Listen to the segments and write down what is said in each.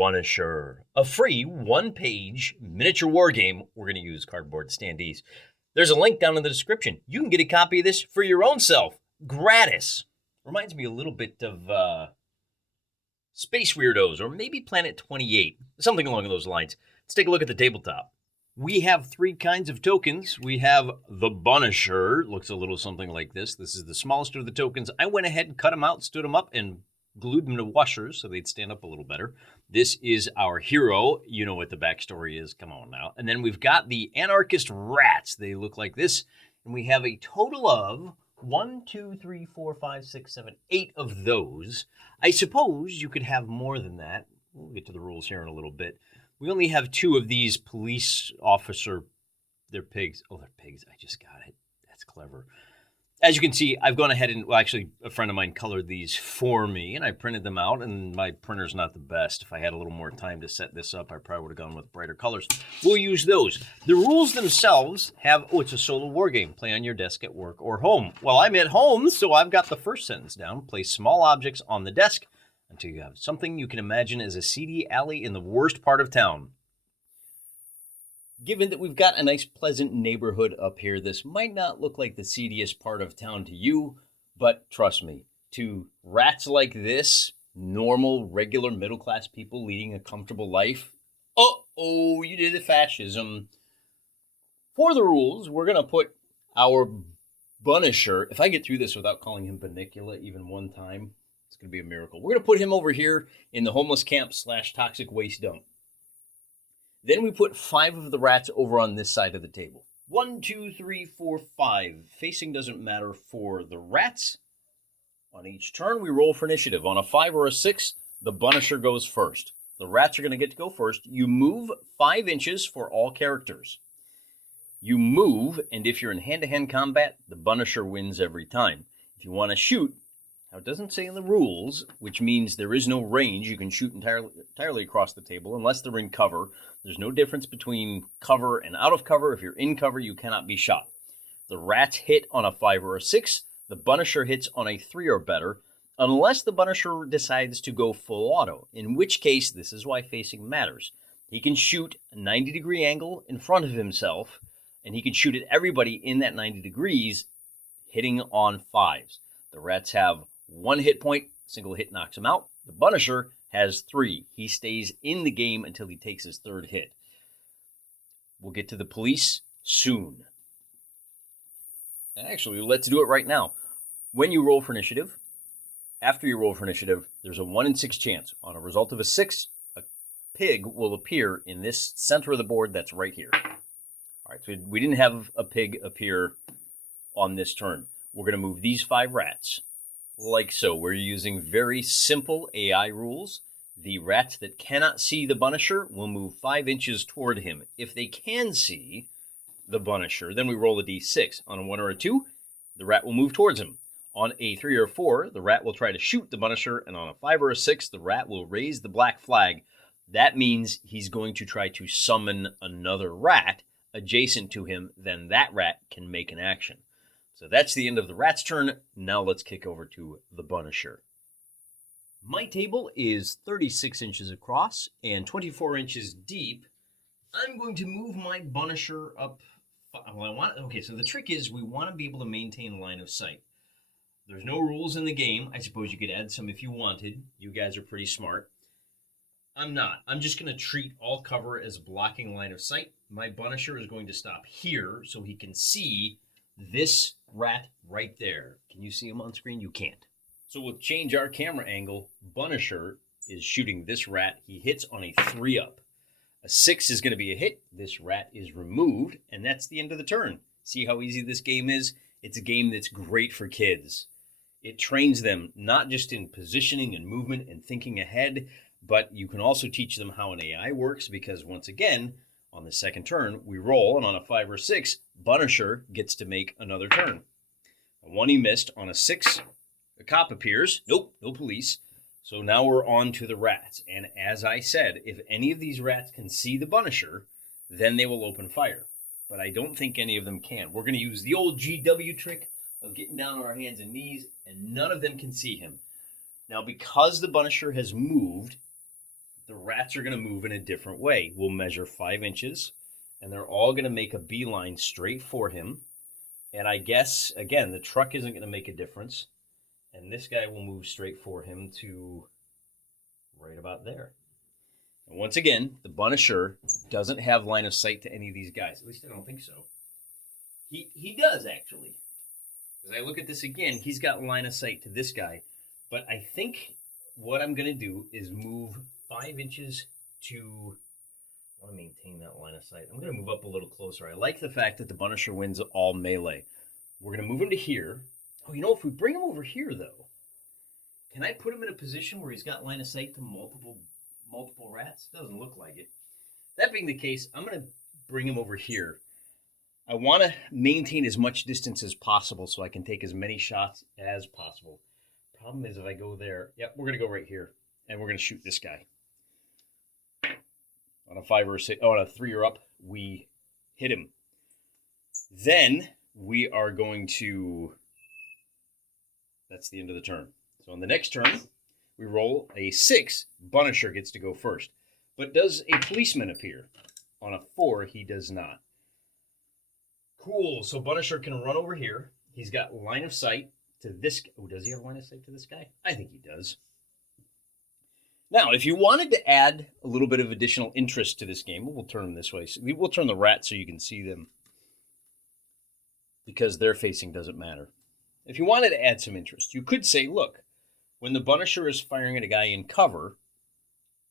Bunnisher, a free one-page miniature war game. We're going to use cardboard standees. There's a link down in the description. You can get a copy of this for your own self, gratis. Reminds me a little bit of Space Weirdos, or maybe Planet 28, something along those lines. Let's take a look at the tabletop. We have three kinds of tokens. We have the Bunnisher, looks a little something like this. This is the smallest of the tokens. I went ahead and cut them out, stood them up, and glued them to washers so they'd stand up a little better. This is our hero. You know what the backstory is. Come on now. And then we've got the anarchist rats. They look like this. And we have a total of 1, 2, 3, 4, 5, 6, 7, 8 of those. I suppose you could have more than that. We'll get to the rules here in a little bit. We only have 2 of these police officer. They're pigs. Oh, they're pigs. I just got it. That's clever. As you can see, I've gone ahead and, well, actually, a friend of mine colored these for me, and I printed them out, and my printer's not the best. If I had a little more time to set this up, I probably would have gone with brighter colors. We'll use those. The rules themselves have, it's a solo war game. Play on your desk at work or home. Well, I'm at home, so I've got the first sentence down. Place small objects on the desk until you have something you can imagine as a seedy alley in the worst part of town. Given that we've got a nice pleasant neighborhood up here, this might not look like the seediest part of town to you, but trust me, to rats like this, normal, regular, middle-class people leading a comfortable life, uh-oh, you did a fascism. For the rules, we're going to put our Bunnisher, if I get through this without calling him Bunnicula even one time, it's going to be a miracle. We're going to put him over here in the homeless camp / toxic waste dump. Then we put 5 of the rats over on this side of the table. 1, 2, 3, 4, 5. Facing doesn't matter for the rats. On each turn, we roll for initiative. On a 5 or a 6, the Bunnisher goes first. The rats are going to get to go first. You move 5 inches for all characters. You move, and if you're in hand-to-hand combat, the Bunnisher wins every time. If you want to shoot, now it doesn't say in the rules, which means there is no range. You can shoot entirely across the table unless they're in cover. There's no difference between cover and out of cover. If you're in cover, you cannot be shot. The rats hit on a 5 or a 6. The Bunnisher hits on a 3 or better, unless the Bunnisher decides to go full auto, in which case, this is why facing matters. He can shoot a 90-degree angle in front of himself, and he can shoot at everybody in that 90 degrees, hitting on 5s. The rats have 1 hit point. Single hit knocks him out. The Bunnisher has 3. He stays in the game until he takes his 3rd hit. We'll get to the police soon. Actually, let's do it right now. When you roll for initiative, after you roll for initiative, there's a 1 in 6 chance. On a result of a 6, a pig will appear in this center of the board that's right here. All right, so we didn't have a pig appear on this turn. We're going to move these 5 rats. Like so, we're using very simple AI rules. The rats that cannot see the Bunnisher will move 5 inches toward him. If they can see the Bunnisher, then we roll a d6. On a 1 or a 2, the rat will move towards him. On a 3 or 4, the rat will try to shoot the Bunnisher, and on a 5 or a 6, the rat will raise the black flag. That means he's going to try to summon another rat adjacent to him, then that rat can make an action. So that's the end of the rat's turn. Now let's kick over to the Bunnisher. My table is 36 inches across and 24 inches deep. I'm going to move my Bunnisher up. Okay, so the trick is we want to be able to maintain line of sight. There's no rules in the game. I suppose you could add some if you wanted. You guys are pretty smart. I'm not. I'm just going to treat all cover as blocking line of sight. My Bunnisher is going to stop here so he can see this rat right there. Can you see him on screen? You can't. So we'll change our camera angle. Bunnisher is shooting this rat. He hits on a 3 up. A 6 is going to be a hit. This rat is removed, and that's the end of the turn. See how easy this game is? It's a game that's great for kids. It trains them not just in positioning and movement and thinking ahead, but you can also teach them how an AI works because, once again, on the second turn, we roll, and on a 5 or 6, Bunnisher gets to make another turn. A 1 he missed. On a 6, a cop appears. Nope, no police. So now we're on to the rats. And as I said, if any of these rats can see the Bunnisher, then they will open fire. But I don't think any of them can. We're going to use the old GW trick of getting down on our hands and knees, and none of them can see him. Now, because the Bunnisher has moved, the rats are going to move in a different way. We'll measure 5 inches, and they're all going to make a beeline straight for him. And I guess, again, the truck isn't going to make a difference. And this guy will move straight for him to right about there. And once again, the Bunnisher doesn't have line of sight to any of these guys. At least I don't think so. He does, actually. As I look at this again, he's got line of sight to this guy. But I think what I'm going to do is move 5 inches to... I want to maintain that line of sight. I'm going to move up a little closer. I like the fact that the Bunnisher wins all melee. We're going to move him to here. Oh, you know, if we bring him over here, though, can I put him in a position where he's got line of sight to multiple rats? Doesn't look like it. That being the case, I'm going to bring him over here. I want to maintain as much distance as possible so I can take as many shots as possible. Problem is, if I go there, yep, we're going to go right here, and we're going to shoot this guy. On a 5 or a 6, on a 3 or up, we hit him. Then we are going to, that's the end of the turn. So on the next turn, we roll a 6. Bunnisher gets to go first. But does a policeman appear? On a 4, he does not. Cool, so Bunnisher can run over here. He's got line of sight to this. Oh, does he have line of sight to this guy? I think he does. Now, if you wanted to add a little bit of additional interest to this game, we'll turn them this way. So we'll turn the rats so you can see them, because their facing doesn't matter. If you wanted to add some interest, you could say, look, when the Bunnisher is firing at a guy in cover,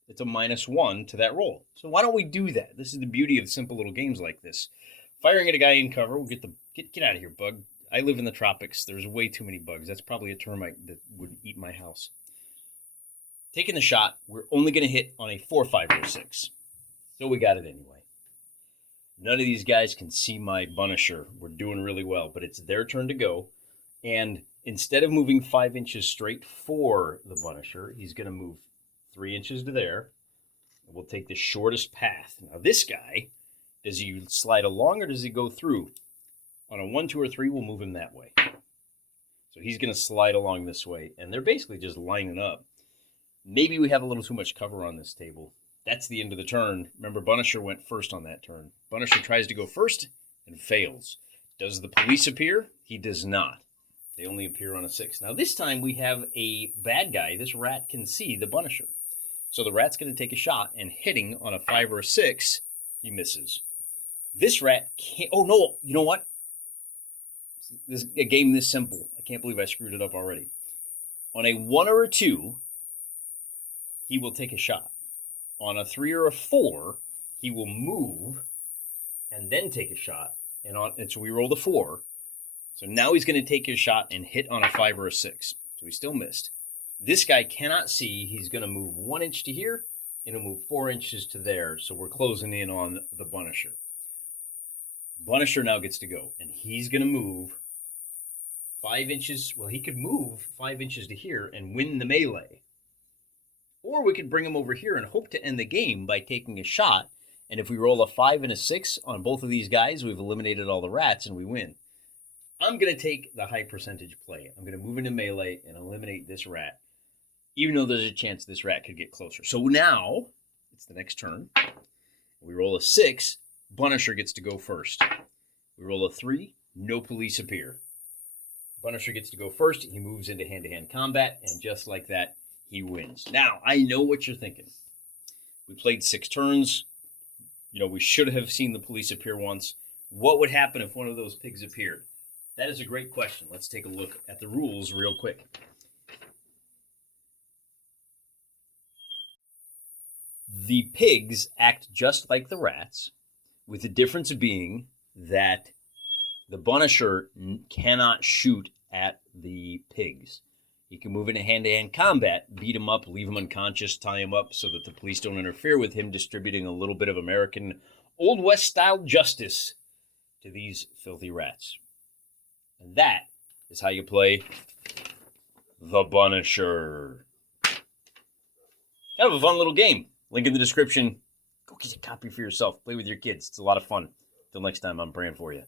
it's a -1 to that roll. So why don't we do that? This is the beauty of simple little games like this. Firing at a guy in cover, we'll get out of here, bug. I live in the tropics. There's way too many bugs. That's probably a termite that would eat my house. Taking the shot, we're only going to hit on a 4, 5, or 6. So we got it anyway. None of these guys can see my Bunnisher. We're doing really well, but it's their turn to go. And instead of moving 5 inches straight for the Bunnisher, he's going to move 3 inches to there. And we'll take the shortest path. Now this guy, does he slide along or does he go through? On a 1, 2, or 3, we'll move him that way. So he's going to slide along this way. And they're basically just lining up. Maybe we have a little too much cover on this table. That's the end of the turn. Remember, Bunnisher went first on that turn. Bunnisher tries to go first and fails. Does the police appear? He does not. They only appear on a 6. Now, this time we have a bad guy. This rat can see the Bunnisher. So the rat's going to take a shot, and hitting on a 5 or a 6, he misses. This rat can't... Oh, no. You know what? This a game this simple. I can't believe I screwed it up already. On a 1 or a 2... he will take a shot. On a 3 or a 4, he will move and then take a shot. And so we rolled a 4. So now he's going to take his shot and hit on a 5 or a 6. So he still missed. This guy cannot see. He's going to move 1 inch to here, and he'll move 4 inches to there. So we're closing in on the Bunnisher. Bunnisher now gets to go, and he's going to move 5 inches. Well, he could move 5 inches to here and win the melee. Or we could bring him over here and hope to end the game by taking a shot. And if we roll a 5 and a 6 on both of these guys, we've eliminated all the rats and we win. I'm going to take the high percentage play. I'm going to move into melee and eliminate this rat, even though there's a chance this rat could get closer. So now, it's the next turn. We roll a 6. Bunnisher gets to go first. We roll a 3. No police appear. Bunnisher gets to go first. He moves into hand-to-hand combat, and just like that, he wins. Now, I know what you're thinking. We played 6 turns. You know, we should have seen the police appear once. What would happen if one of those pigs appeared? That is a great question. Let's take a look at the rules real quick. The pigs act just like the rats, with the difference being that the Bunnisher cannot shoot at the pigs. He can move into hand-to-hand combat, beat him up, leave him unconscious, tie him up so that the police don't interfere with him, distributing a little bit of American Old West-style justice to these filthy rats. And that is how you play the Bunnisher. Kind of a fun little game. Link in the description. Go get a copy for yourself. Play with your kids. It's a lot of fun. Till next time, I'm praying for you.